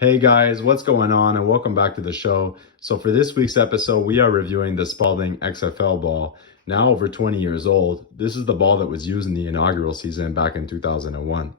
Hey guys, what's going on, and welcome back to the show. So for this week's episode, we are reviewing the Spalding XFL ball. Now over 20 years old, this is the ball that was used in the inaugural season back in 2001.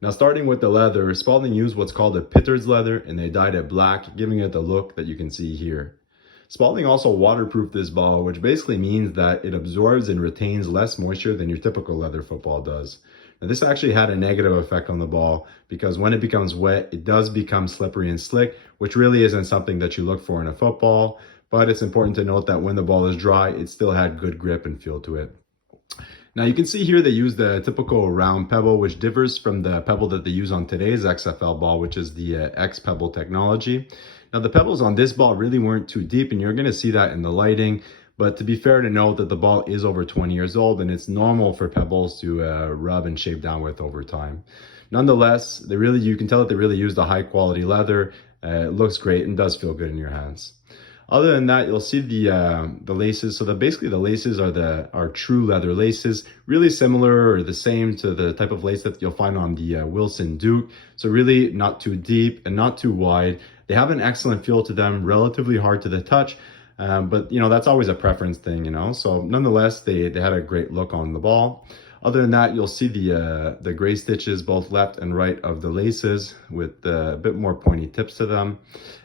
Now starting with the leather, Spalding used what's called a Pittards leather, and they dyed it black, giving it the look that you can see here. Spalding also waterproofed this ball, which basically means that it absorbs and retains less moisture than your typical leather football does. Now, this actually had a negative effect on the ball because when it becomes wet, it does become slippery and slick, which really isn't something that you look for in a football. But it's important to note that when the ball is dry, it still had good grip and feel to it. Now you can see here they use the typical round pebble, which differs from the pebble that they use on today's XFL ball, which is the X pebble technology. Now the pebbles on this ball really weren't too deep, and you're going to see that in the lighting. But to be fair to note that the ball is over 20 years old, and it's normal for pebbles to rub and shave down with over time. Nonetheless, you can tell that they really used a high quality leather. It looks great and does feel good in your hands. Other than that, you'll see the laces. So basically the laces are true leather laces, really similar or the same to the type of lace that you'll find on the Wilson Duke. So really not too deep and not too wide. They have an excellent feel to them, relatively hard to the touch, but that's always a preference thing, So nonetheless, they had a great look on the ball. Other than that, you'll see the gray stitches both left and right of the laces with a bit more pointy tips to them.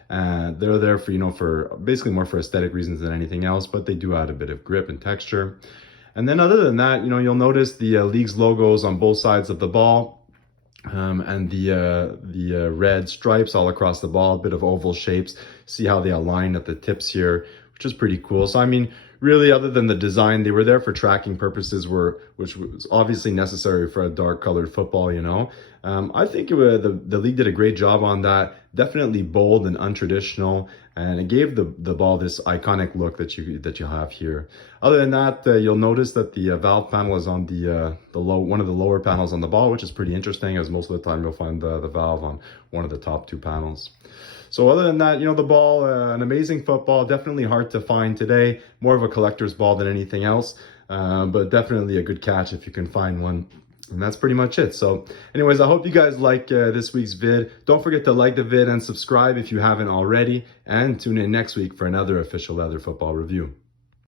They're there for basically more for aesthetic reasons than anything else, but they do add a bit of grip and texture. And then other than that, you'll notice the league's logos on both sides of the ball, and the red stripes all across the ball, a bit of oval shapes. See how they align at the tips here, which is pretty cool. So I mean, really, other than the design, they were there for tracking purposes, which was obviously necessary for a dark colored football, I think the league did a great job on that. Definitely bold and untraditional, and it gave the ball this iconic look that you have here. Other than that, you'll notice that the valve panel is on one of the lower panels on the ball, which is pretty interesting, as most of the time you'll find the valve on one of the top two panels. So other than that, the ball, an amazing football, definitely hard to find today. More of a collector's ball than anything else, but definitely a good catch if you can find one. And that's pretty much it. So anyways, I hope you guys like this week's vid. Don't forget to like the vid and subscribe if you haven't already. And tune in next week for another official leather football review.